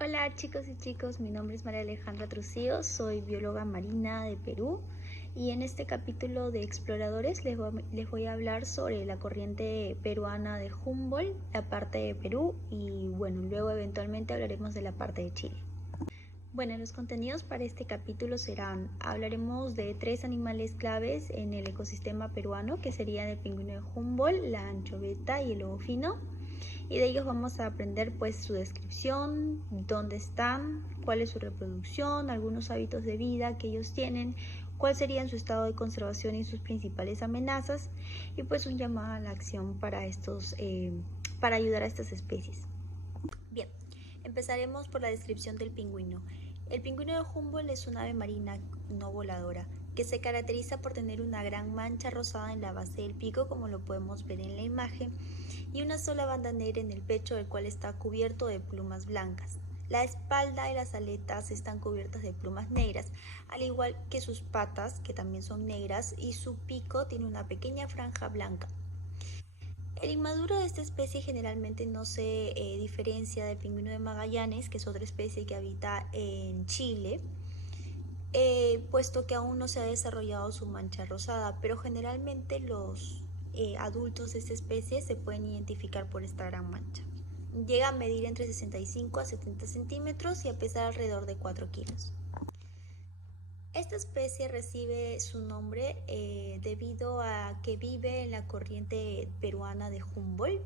Hola chicos y chicos, mi nombre es María Alejandra Trucío, soy bióloga marina de Perú y en este capítulo de Exploradores les voy a hablar sobre la corriente peruana de Humboldt, la parte de Perú y bueno, luego eventualmente hablaremos de la parte de Chile. Bueno, los contenidos para este capítulo hablaremos de 3 animales claves en el ecosistema peruano, que serían el pingüino de Humboldt, la anchoveta y el lobo fino. Y de ellos vamos a aprender pues su descripción, dónde están, cuál es su reproducción, algunos hábitos de vida que ellos tienen, cuál sería su estado de conservación y sus principales amenazas, y pues un llamado a la acción para ayudar a estas especies. Bien, empezaremos por la descripción del pingüino. El pingüino de Humboldt es una ave marina no voladora que se caracteriza por tener una gran mancha rosada en la base del pico, como lo podemos ver en la imagen, y una sola banda negra en el pecho, el cual está cubierto de plumas blancas. La espalda y las aletas están cubiertas de plumas negras, al igual que sus patas, que también son negras, y su pico tiene una pequeña franja blanca. El inmaduro de esta especie generalmente no se diferencia del pingüino de Magallanes, que es otra especie que habita en Chile, puesto que aún no se ha desarrollado su mancha rosada, pero generalmente los adultos de esta especie se pueden identificar por esta gran mancha. Llega a medir entre 65 a 70 centímetros y a pesar alrededor de 4 kilos. Esta especie recibe su nombre debido a que vive en la corriente peruana de Humboldt,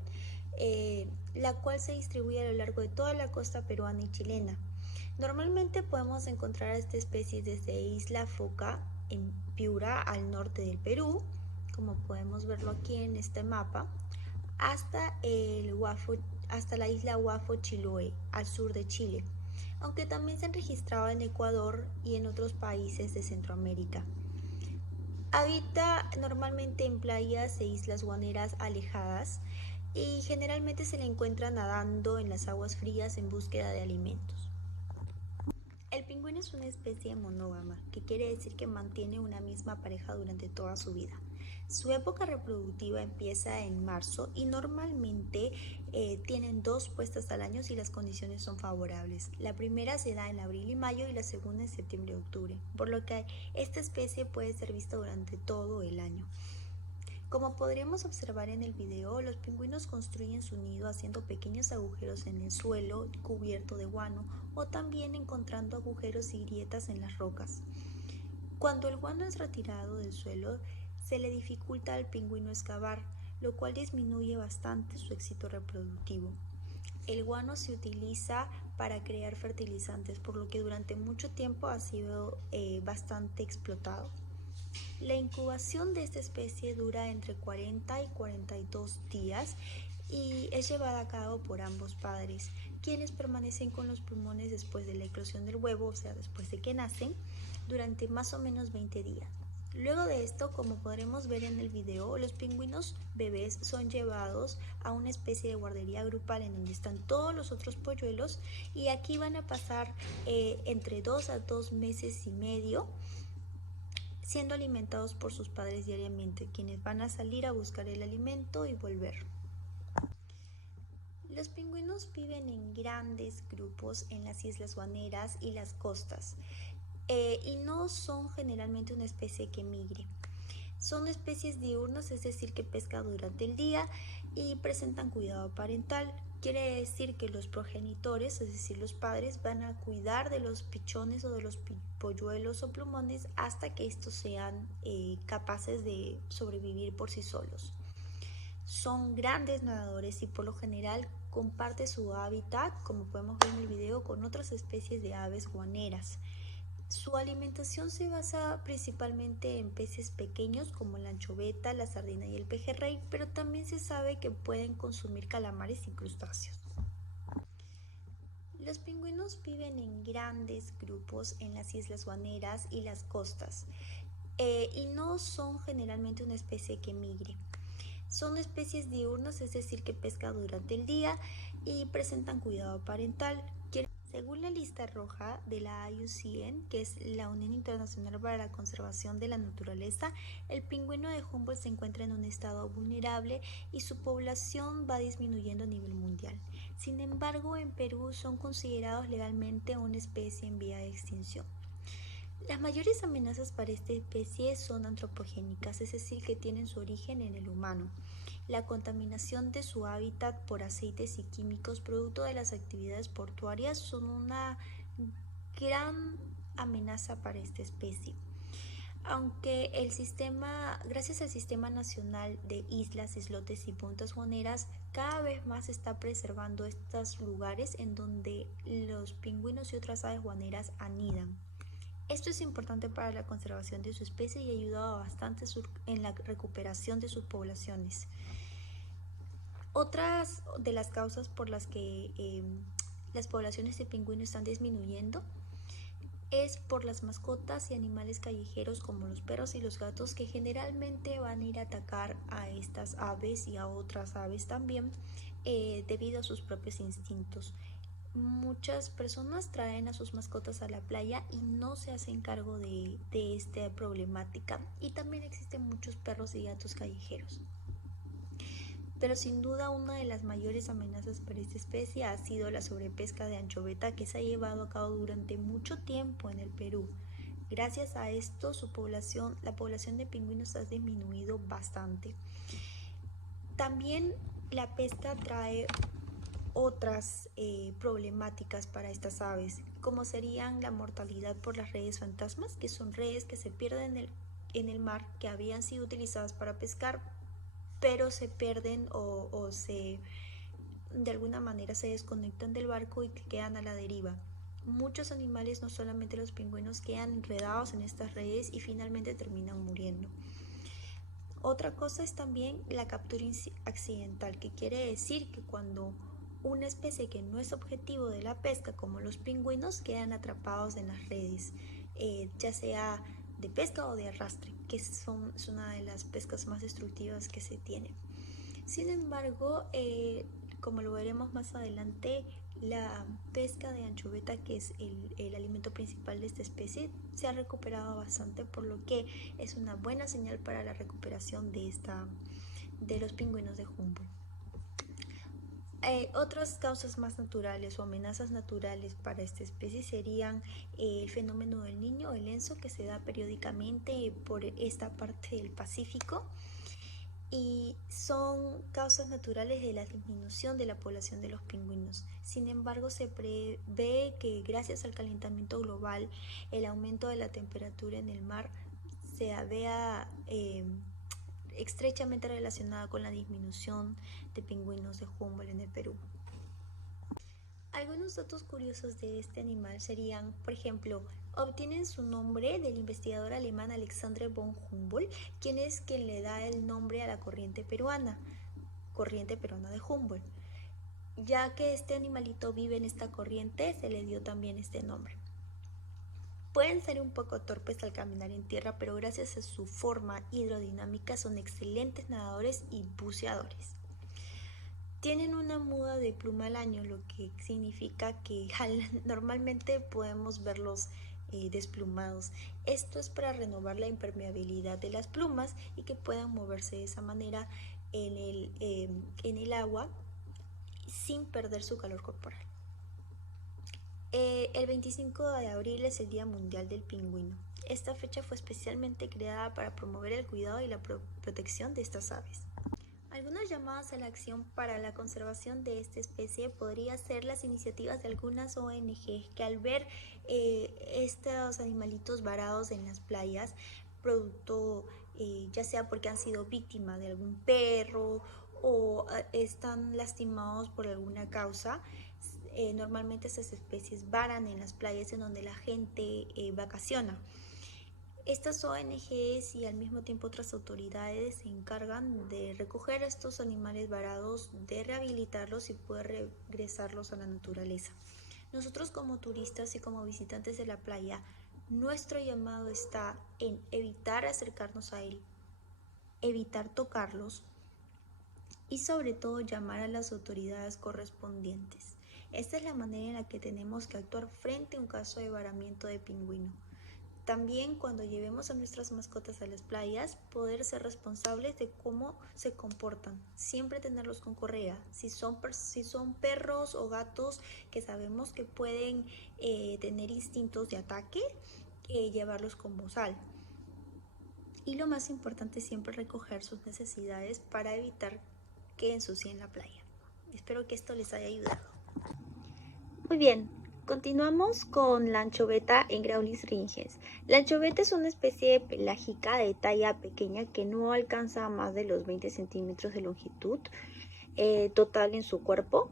la cual se distribuye a lo largo de toda la costa peruana y chilena. Normalmente podemos encontrar a esta especie desde Isla Foca en Piura al norte del Perú, como podemos verlo aquí en este mapa, hasta, hasta la isla Huafo Chiloé al sur de Chile, aunque también se han registrado en Ecuador y en otros países de Centroamérica. Habita normalmente en playas e islas guaneras alejadas y generalmente se le encuentra nadando en las aguas frías en búsqueda de alimentos. El pingüino es una especie monógama, que quiere decir que mantiene una misma pareja durante toda su vida. Su época reproductiva empieza en marzo y normalmente tienen 2 puestas al año si las condiciones son favorables. La primera se da en abril y mayo y la segunda en septiembre y octubre, por lo que esta especie puede ser vista durante todo el año. Como podríamos observar en el video, los pingüinos construyen su nido haciendo pequeños agujeros en el suelo cubierto de guano o también encontrando agujeros y grietas en las rocas. Cuando el guano es retirado del suelo, se le dificulta al pingüino excavar, lo cual disminuye bastante su éxito reproductivo. El guano se utiliza para crear fertilizantes, por lo que durante mucho tiempo ha sido bastante explotado. La incubación de esta especie dura entre 40 y 42 días y es llevada a cabo por ambos padres, quienes permanecen con los pulmones después de la eclosión del huevo, o sea, después de que nacen, durante más o menos 20 días. Luego de esto, como podremos ver en el video, los pingüinos bebés son llevados a una especie de guardería grupal en donde están todos los otros polluelos y aquí van a pasar entre 2 a 2 meses y medio siendo alimentados por sus padres diariamente, quienes van a salir a buscar el alimento y volver. Los pingüinos viven en grandes grupos en las islas guaneras y las costas, y no son generalmente una especie que migre. Son especies diurnas, es decir, que pescan durante el día y presentan cuidado parental. Quiere decir que los progenitores, es decir, los padres, van a cuidar de los pichones o de los polluelos o plumones hasta que estos sean capaces de sobrevivir por sí solos. Son grandes nadadores y por lo general comparte su hábitat, como podemos ver en el video, con otras especies de aves guaneras. Su alimentación se basa principalmente en peces pequeños como la anchoveta, la sardina y el pejerrey, pero también se sabe que pueden consumir calamares y crustáceos. Los pingüinos viven en grandes grupos en las islas guaneras y las costas, y no son generalmente una especie que migre. Son especies diurnas, es decir, que pescan durante el día y presentan cuidado parental. Según la lista roja de la IUCN, que es la Unión Internacional para la Conservación de la Naturaleza, el pingüino de Humboldt se encuentra en un estado vulnerable y su población va disminuyendo a nivel mundial. Sin embargo, en Perú son considerados legalmente una especie en vía de extinción. Las mayores amenazas para esta especie son antropogénicas, es decir, que tienen su origen en el humano. La contaminación de su hábitat por aceites y químicos producto de las actividades portuarias son una gran amenaza para esta especie. Aunque gracias al Sistema Nacional de Islas, Islotes y Puntas Guaneras, cada vez más se está preservando estos lugares en donde los pingüinos y otras aves guaneras anidan. Esto es importante para la conservación de su especie y ha ayudado bastante en la recuperación de sus poblaciones. Otras de las causas por las que las poblaciones de pingüinos están disminuyendo es por las mascotas y animales callejeros como los perros y los gatos, que generalmente van a ir a atacar a estas aves y a otras aves también debido a sus propios instintos. Muchas personas traen a sus mascotas a la playa y no se hacen cargo de esta problemática, y también existen muchos perros y gatos callejeros. Pero sin duda una de las mayores amenazas para esta especie ha sido la sobrepesca de anchoveta, que se ha llevado a cabo durante mucho tiempo en el Perú. Gracias a esto la población de pingüinos ha disminuido bastante. También la pesca trae otras problemáticas para estas aves, como serían la mortalidad por las redes fantasmas, que son redes que se pierden en el mar, que habían sido utilizadas para pescar, pero se pierden o de alguna manera se desconectan del barco y que quedan a la deriva. Muchos animales, no solamente los pingüinos, quedan enredados en estas redes y finalmente terminan muriendo. Otra cosa es también la captura accidental, que quiere decir que cuando una especie que no es objetivo de la pesca, como los pingüinos, quedan atrapados en las redes, ya sea de pesca o de arrastre, que es una de las pescas más destructivas que se tienen. Sin embargo, como lo veremos más adelante, la pesca de anchoveta, que es el alimento principal de esta especie, se ha recuperado bastante, por lo que es una buena señal para la recuperación de los pingüinos de Humboldt. Otras causas más naturales o amenazas naturales para esta especie serían el fenómeno del Niño, el ENSO, que se da periódicamente por esta parte del Pacífico, y son causas naturales de la disminución de la población de los pingüinos. Sin embargo, se prevé que gracias al calentamiento global, el aumento de la temperatura en el mar se vea estrechamente relacionada con la disminución de pingüinos de Humboldt en el Perú. Algunos datos curiosos de este animal serían, por ejemplo, obtienen su nombre del investigador alemán Alexander von Humboldt, quien le da el nombre a la corriente peruana de Humboldt. Ya que este animalito vive en esta corriente, se le dio también este nombre. Pueden ser un poco torpes al caminar en tierra, pero gracias a su forma hidrodinámica son excelentes nadadores y buceadores. Tienen una muda de pluma al año, lo que significa que normalmente podemos verlos desplumados. Esto es para renovar la impermeabilidad de las plumas y que puedan moverse de esa manera en el agua sin perder su calor corporal. El 25 de abril es el Día Mundial del Pingüino. Esta fecha fue especialmente creada para promover el cuidado y la protección de estas aves. Algunas llamadas a la acción para la conservación de esta especie podrían ser las iniciativas de algunas ONG, que al ver estos animalitos varados en las playas, producto ya sea porque han sido víctimas de algún perro o están lastimados por alguna causa, normalmente estas especies varan en las playas en donde la gente vacaciona. Estas ONGs y al mismo tiempo otras autoridades se encargan de recoger a estos animales varados, de rehabilitarlos y poder regresarlos a la naturaleza. Nosotros, como turistas y como visitantes de la playa, nuestro llamado está en evitar acercarnos a él, evitar tocarlos y sobre todo llamar a las autoridades correspondientes. Esta es la manera en la que tenemos que actuar frente a un caso de varamiento de pingüino. También cuando llevemos a nuestras mascotas a las playas, poder ser responsables de cómo se comportan. Siempre tenerlos con correa. Si son perros o gatos que sabemos que pueden tener instintos de ataque, llevarlos con bozal. Y lo más importante es siempre recoger sus necesidades para evitar que ensucien la playa. Espero que esto les haya ayudado. Muy bien, continuamos con la anchoveta en Graulis ringens. La anchoveta es una especie pelágica de talla pequeña que no alcanza más de los 20 centímetros de longitud total en su cuerpo.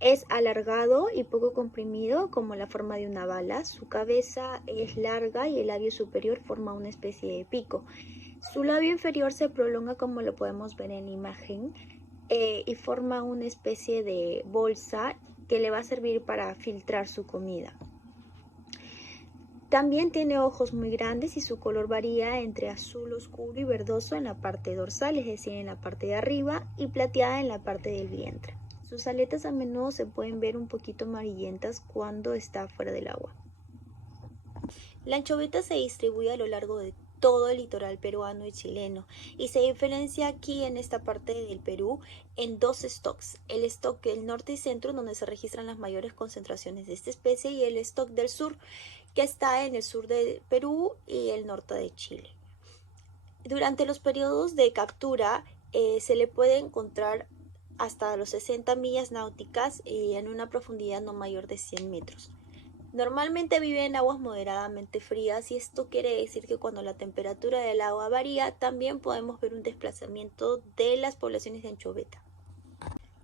Es alargado y poco comprimido como la forma de una bala. Su cabeza es larga y el labio superior forma una especie de pico. Su labio inferior se prolonga como lo podemos ver en la imagen y forma una especie de bolsa que le va a servir para filtrar su comida. También tiene ojos muy grandes y su color varía entre azul oscuro y verdoso en la parte dorsal, es decir, en la parte de arriba, y plateada en la parte del vientre. Sus aletas a menudo se pueden ver un poquito amarillentas cuando está fuera del agua. La anchoveta se distribuye a lo largo de todo el litoral peruano y chileno y se diferencia aquí en esta parte del Perú en dos stocks: el stock del norte y centro, donde se registran las mayores concentraciones de esta especie, y el stock del sur, que está en el sur de Perú y el norte de Chile. Durante los periodos de captura se le puede encontrar hasta los 60 millas náuticas y en una profundidad no mayor de 100 metros. Normalmente vive en aguas moderadamente frías, y esto quiere decir que cuando la temperatura del agua varía, también podemos ver un desplazamiento de las poblaciones de anchoveta.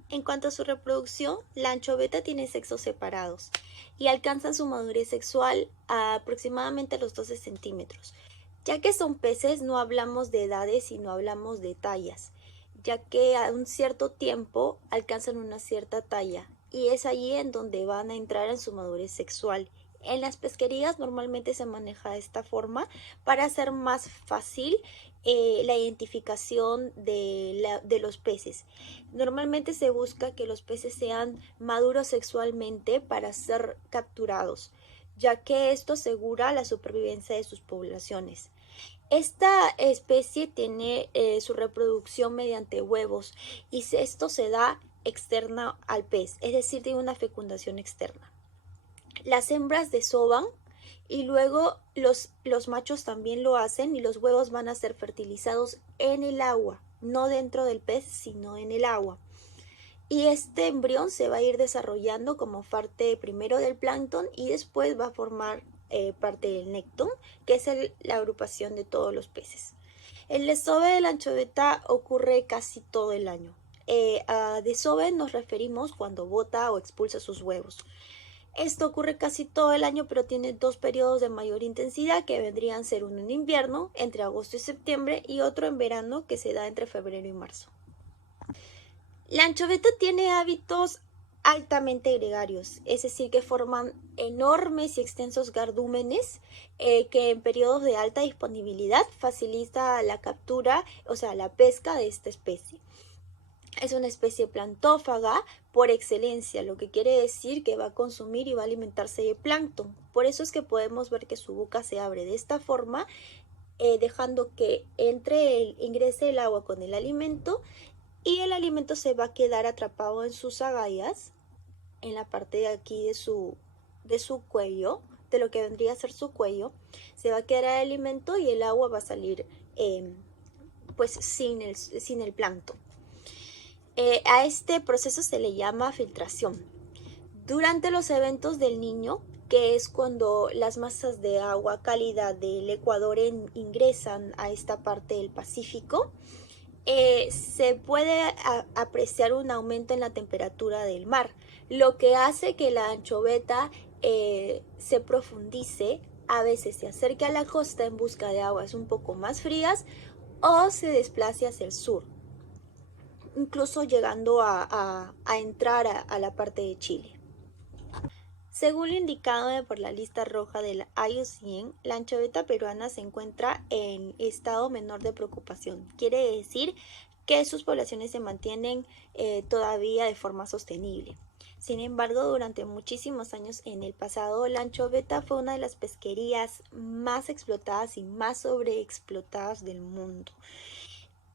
En cuanto a su reproducción, la anchoveta tiene sexos separados y alcanzan su madurez sexual a aproximadamente los 12 centímetros. Ya que son peces, no hablamos de edades, sino hablamos de tallas, ya que a un cierto tiempo alcanzan una cierta talla, y es allí en donde van a entrar en su madurez sexual. En las pesquerías normalmente se maneja de esta forma para hacer más fácil la identificación de los peces. Normalmente se busca que los peces sean maduros sexualmente para ser capturados, ya que esto asegura la supervivencia de sus poblaciones. Esta especie tiene su reproducción mediante huevos, y esto se da externa al pez, es decir, de una fecundación externa. Las hembras desovan y luego los machos también lo hacen, y los huevos van a ser fertilizados en el agua, no dentro del pez, sino en el agua. Y este embrión se va a ir desarrollando como parte primero del plancton y después va a formar parte del nécton, que es la agrupación de todos los peces. El desove de la anchoveta ocurre casi todo el año. A desove nos referimos cuando bota o expulsa sus huevos. Esto ocurre casi todo el año, pero tiene dos periodos de mayor intensidad, que vendrían a ser uno en invierno, entre agosto y septiembre, y otro en verano, que se da entre febrero y marzo. La anchoveta tiene hábitos altamente gregarios, es decir, que forman enormes y extensos cardúmenes que en periodos de alta disponibilidad facilita la captura, o sea, la pesca de esta especie. Es una especie plantófaga por excelencia, lo que quiere decir que va a consumir y va a alimentarse de plancton. Por eso es que podemos ver que su boca se abre de esta forma, dejando que ingrese el agua con el alimento, y el alimento se va a quedar atrapado en sus agallas, en la parte de aquí de su cuello, de lo que vendría a ser su cuello. Se va a quedar el alimento y el agua va a salir pues sin el plancton. A este proceso se le llama filtración. Durante los eventos del Niño, que es cuando las masas de agua cálida del Ecuador ingresan a esta parte del Pacífico, se puede apreciar un aumento en la temperatura del mar, lo que hace que la anchoveta se profundice, a veces se acerque a la costa en busca de aguas un poco más frías, o se desplace hacia el sur, incluso llegando a entrar a la parte de Chile. Según lo indicado por la lista roja de la IUCN, la anchoveta peruana se encuentra en estado menor de preocupación. Quiere decir que sus poblaciones se mantienen todavía de forma sostenible. Sin embargo, durante muchísimos años en el pasado, la anchoveta fue una de las pesquerías más explotadas y más sobreexplotadas del mundo.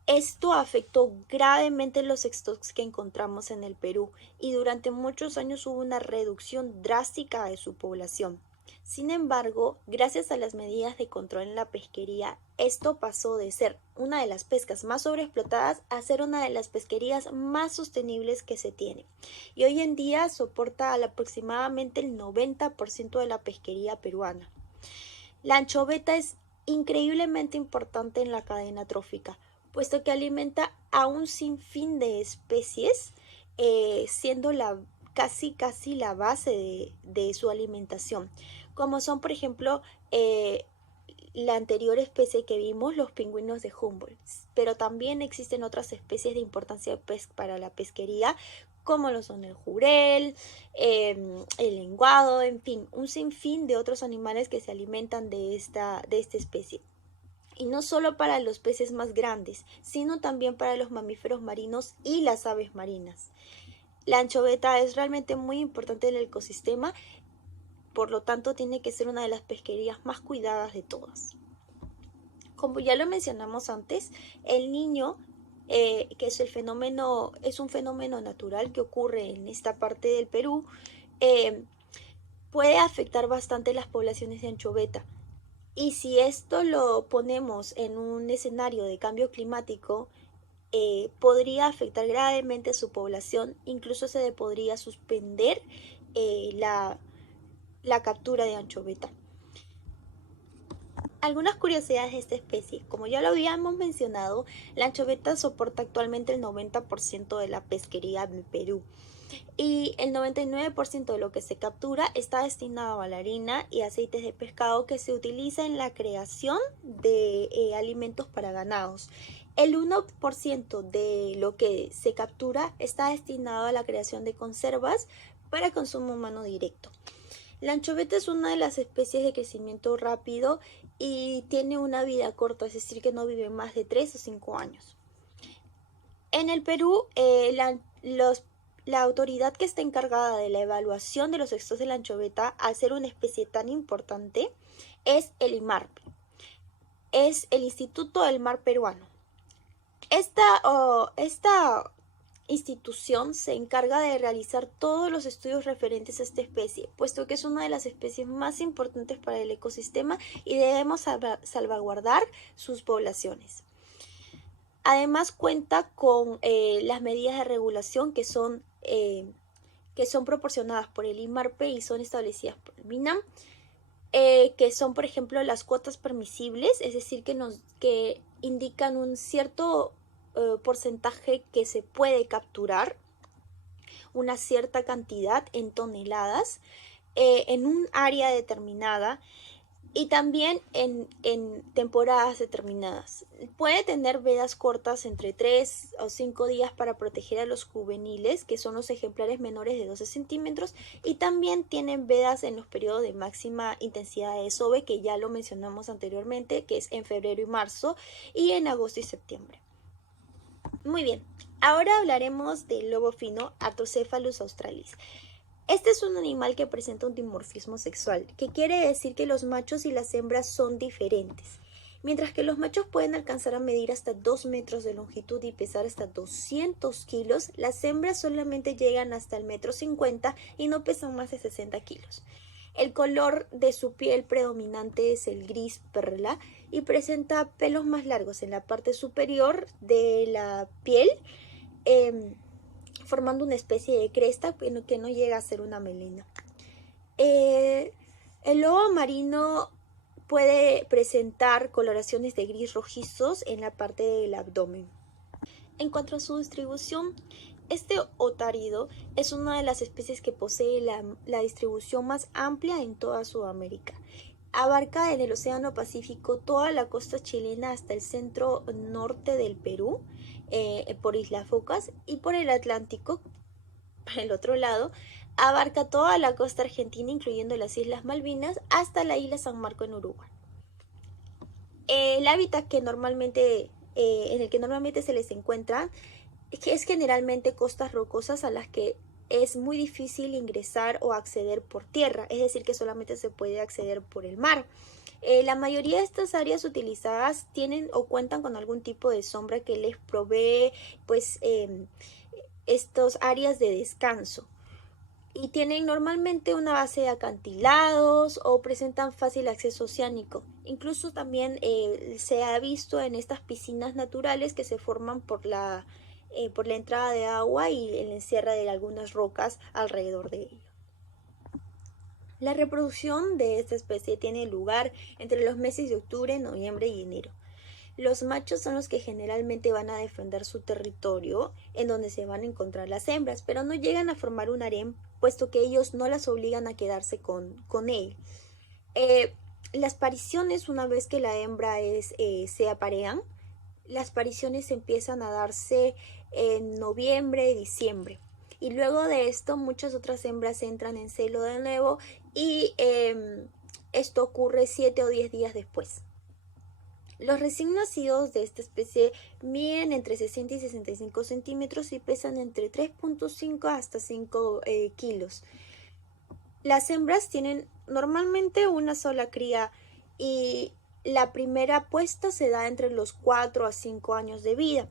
Esto afectó gravemente los stocks que encontramos en el Perú y durante muchos años hubo una reducción drástica de su población. Sin embargo, gracias a las medidas de control en la pesquería, esto pasó de ser una de las pescas más sobreexplotadas a ser una de las pesquerías más sostenibles que se tiene. Y hoy en día soporta aproximadamente el 90% de la pesquería peruana. La anchoveta es increíblemente importante en la cadena trófica, puesto que alimenta a un sinfín de especies, siendo casi la base de su alimentación, como son por ejemplo la anterior especie que vimos, los pingüinos de Humboldt, pero también existen otras especies de importancia para la pesquería, como lo son el jurel, el lenguado, en fin, un sinfín de otros animales que se alimentan de esta especie. Y no solo para los peces más grandes, sino también para los mamíferos marinos y las aves marinas. La anchoveta es realmente muy importante en el ecosistema, por lo tanto tiene que ser una de las pesquerías más cuidadas de todas. Como ya lo mencionamos antes, el niño, que es un fenómeno natural que ocurre en esta parte del Perú, puede afectar bastante las poblaciones de anchoveta. Y si esto lo ponemos en un escenario de cambio climático, podría afectar gravemente a su población, incluso se podría suspender la captura de anchoveta. Algunas curiosidades de esta especie. Como ya lo habíamos mencionado, la anchoveta soporta actualmente el 90% de la pesquería en Perú. Y el 99% de lo que se captura está destinado a la harina y aceites de pescado que se utiliza en la creación de alimentos para ganados. El 1% de lo que se captura está destinado a la creación de conservas para consumo humano directo. La anchoveta es una de las especies de crecimiento rápido y tiene una vida corta, es decir, que no vive más de 3 o 5 años. En el Perú, la autoridad que está encargada de la evaluación de los stocks de la anchoveta, al ser una especie tan importante, es el IMARPE. Es el Instituto del Mar Peruano. Esta institución se encarga de realizar todos los estudios referentes a esta especie, puesto que es una de las especies más importantes para el ecosistema y debemos salvaguardar sus poblaciones. Además cuenta con las medidas de regulación que son proporcionadas por el IMARPE y son establecidas por el MINAM, que son por ejemplo las cuotas permisibles, es decir, que indican un cierto porcentaje que se puede capturar, una cierta cantidad en toneladas, en un área determinada y también en temporadas determinadas. Puede tener vedas cortas entre 3 o 5 días para proteger a los juveniles, que son los ejemplares menores de 12 centímetros, y también tienen vedas en los periodos de máxima intensidad de desove, que ya lo mencionamos anteriormente, que es en febrero y marzo, y en agosto y septiembre. Muy bien, ahora hablaremos del lobo fino Artocephalus australis. Este es un animal que presenta un dimorfismo sexual, que quiere decir que los machos y las hembras son diferentes. Mientras que los machos pueden alcanzar a medir hasta 2 metros de longitud y pesar hasta 200 kilos, las hembras solamente llegan hasta el 1,50 m y no pesan más de 60 kilos. El color de su piel predominante es el gris perla y presenta pelos más largos en la parte superior de la piel, formando una especie de cresta que no llega a ser una melena. El lobo marino puede presentar coloraciones de gris rojizos en la parte del abdomen. En cuanto a su distribución, este otárido es una de las especies que posee la distribución más amplia en toda Sudamérica. Abarca en el Océano Pacífico toda la costa chilena hasta el centro norte del Perú, por Isla Focas, y por el Atlántico, por el otro lado, abarca toda la costa argentina, incluyendo las Islas Malvinas, hasta la isla San Marco en Uruguay. El hábitat en el que normalmente se les encuentra es generalmente costas rocosas a las que es muy difícil ingresar o acceder por tierra, es decir, que solamente se puede acceder por el mar. La mayoría de estas áreas utilizadas tienen o cuentan con algún tipo de sombra que les provee pues estos áreas de descanso y tienen normalmente una base de acantilados o presentan fácil acceso oceánico. Incluso también se ha visto en estas piscinas naturales que se forman por la entrada de agua y el encierre de algunas rocas alrededor de ello. La reproducción de esta especie tiene lugar entre los meses de octubre, noviembre y enero. Los machos son los que generalmente van a defender su territorio en donde se van a encontrar las hembras, pero no llegan a formar un harén, puesto que ellos no las obligan a quedarse con él. Las pariciones, una vez que la hembra se aparean, las pariciones empiezan a darse en noviembre, diciembre. Y luego de esto muchas otras hembras entran en celo de nuevo y esto ocurre 7 o 10 días después. Los recién nacidos de esta especie miden entre 60 y 65 centímetros y pesan entre 3.5 hasta 5 kilos. Las hembras tienen normalmente una sola cría y la primera puesta se da entre los 4 a 5 años de vida.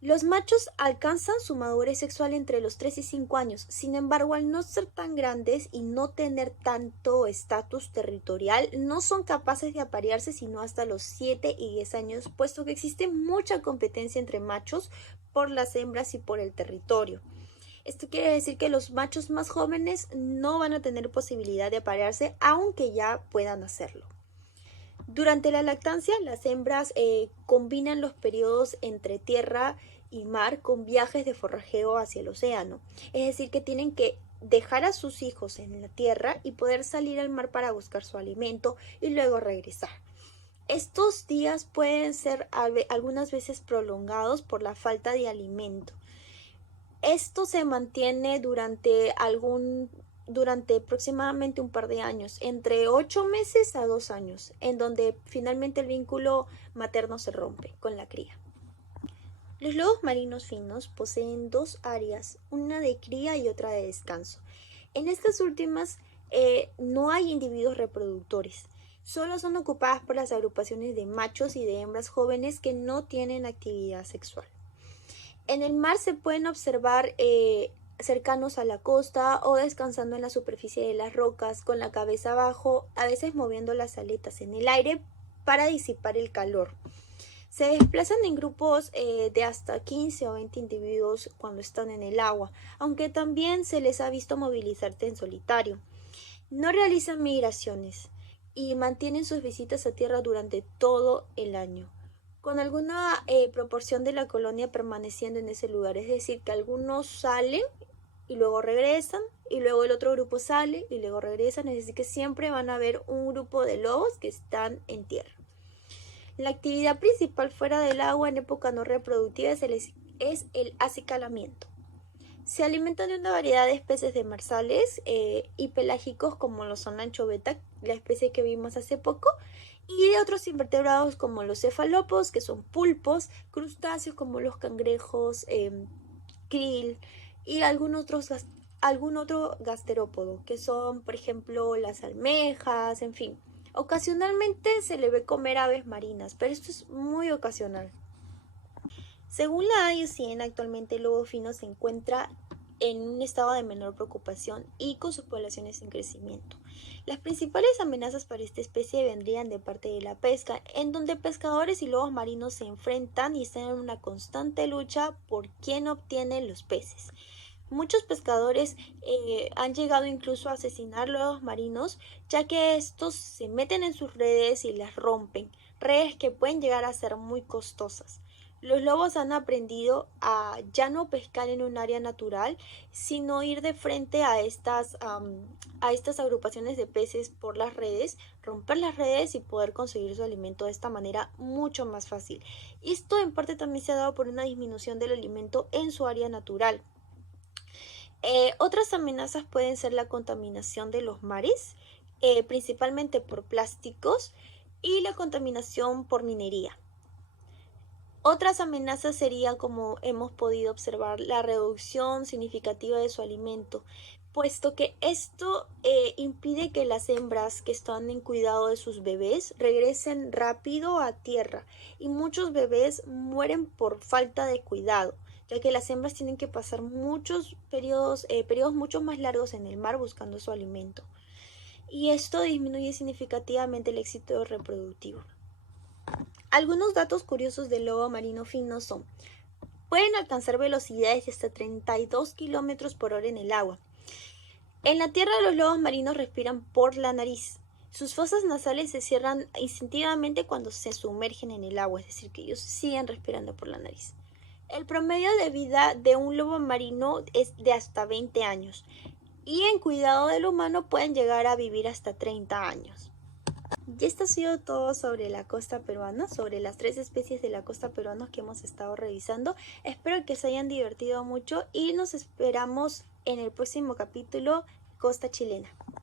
Los machos alcanzan su madurez sexual entre los 3 y 5 años, sin embargo, al no ser tan grandes y no tener tanto estatus territorial, no son capaces de aparearse sino hasta los 7 y 10 años, puesto que existe mucha competencia entre machos por las hembras y por el territorio. Esto quiere decir que los machos más jóvenes no van a tener posibilidad de aparearse, aunque ya puedan hacerlo. Durante la lactancia, las hembras combinan los periodos entre tierra y mar con viajes de forrajeo hacia el océano. Es decir, que tienen que dejar a sus hijos en la tierra y poder salir al mar para buscar su alimento y luego regresar. Estos días pueden ser algunas veces prolongados por la falta de alimento. Esto se mantiene durante aproximadamente un par de años, entre 8 meses a 2 años, en donde finalmente el vínculo materno se rompe con la cría. Los lobos marinos finos poseen dos áreas, una de cría y otra de descanso. En estas últimas no hay individuos reproductores, solo son ocupadas por las agrupaciones de machos y de hembras jóvenes que no tienen actividad sexual. En el mar se pueden observar cercanos a la costa o descansando en la superficie de las rocas con la cabeza abajo, a veces moviendo las aletas en el aire para disipar el calor. Se desplazan en grupos de hasta 15 o 20 individuos cuando están en el agua, aunque también se les ha visto movilizarse en solitario. No realizan migraciones y mantienen sus visitas a tierra durante todo el año, con alguna proporción de la colonia permaneciendo en ese lugar, es decir, que algunos salen y luego regresan, y luego el otro grupo sale y luego regresan, es decir, que siempre van a haber un grupo de lobos que están en tierra. La actividad principal fuera del agua en época no reproductiva es el acicalamiento. Se alimentan de una variedad de especies de demersales y pelágicos como lo son la anchoveta, la especie que vimos hace poco, y de otros invertebrados como los cefalópodos, que son pulpos, crustáceos como los cangrejos, krill y algún otro gasterópodo, que son, por ejemplo, las almejas, en fin. Ocasionalmente se le ve comer aves marinas, pero esto es muy ocasional. Según la IUCN, actualmente el lobo fino se encuentra en un estado de menor preocupación y con sus poblaciones en crecimiento. Las principales amenazas para esta especie vendrían de parte de la pesca, en donde pescadores y lobos marinos se enfrentan y están en una constante lucha por quién obtiene los peces. Muchos pescadores han llegado incluso a asesinar lobos marinos, ya que estos se meten en sus redes y las rompen, redes que pueden llegar a ser muy costosas. Los lobos han aprendido a ya no pescar en un área natural, sino ir de frente a estas agrupaciones de peces por las redes, romper las redes y poder conseguir su alimento de esta manera mucho más fácil. Esto en parte también se ha dado por una disminución del alimento en su área natural. Otras amenazas pueden ser la contaminación de los mares, principalmente por plásticos, y la contaminación por minería. Otras amenazas serían, como hemos podido observar, la reducción significativa de su alimento, puesto que esto impide que las hembras que están en cuidado de sus bebés regresen rápido a tierra, y muchos bebés mueren por falta de cuidado, ya que las hembras tienen que pasar muchos periodos mucho más largos en el mar buscando su alimento, y esto disminuye significativamente el éxito reproductivo. Algunos datos curiosos del lobo marino fino son: pueden alcanzar velocidades de hasta 32 kilómetros por hora en el agua. En la tierra, los lobos marinos respiran por la nariz. Sus fosas nasales se cierran instintivamente cuando se sumergen en el agua, es decir, que ellos siguen respirando por la nariz. El promedio de vida de un lobo marino es de hasta 20 años, y en cuidado del humano pueden llegar a vivir hasta 30 años. Y esto ha sido todo sobre la costa peruana, sobre las 3 especies de la costa peruana que hemos estado revisando. Espero que se hayan divertido mucho y nos esperamos en el próximo capítulo, Costa Chilena.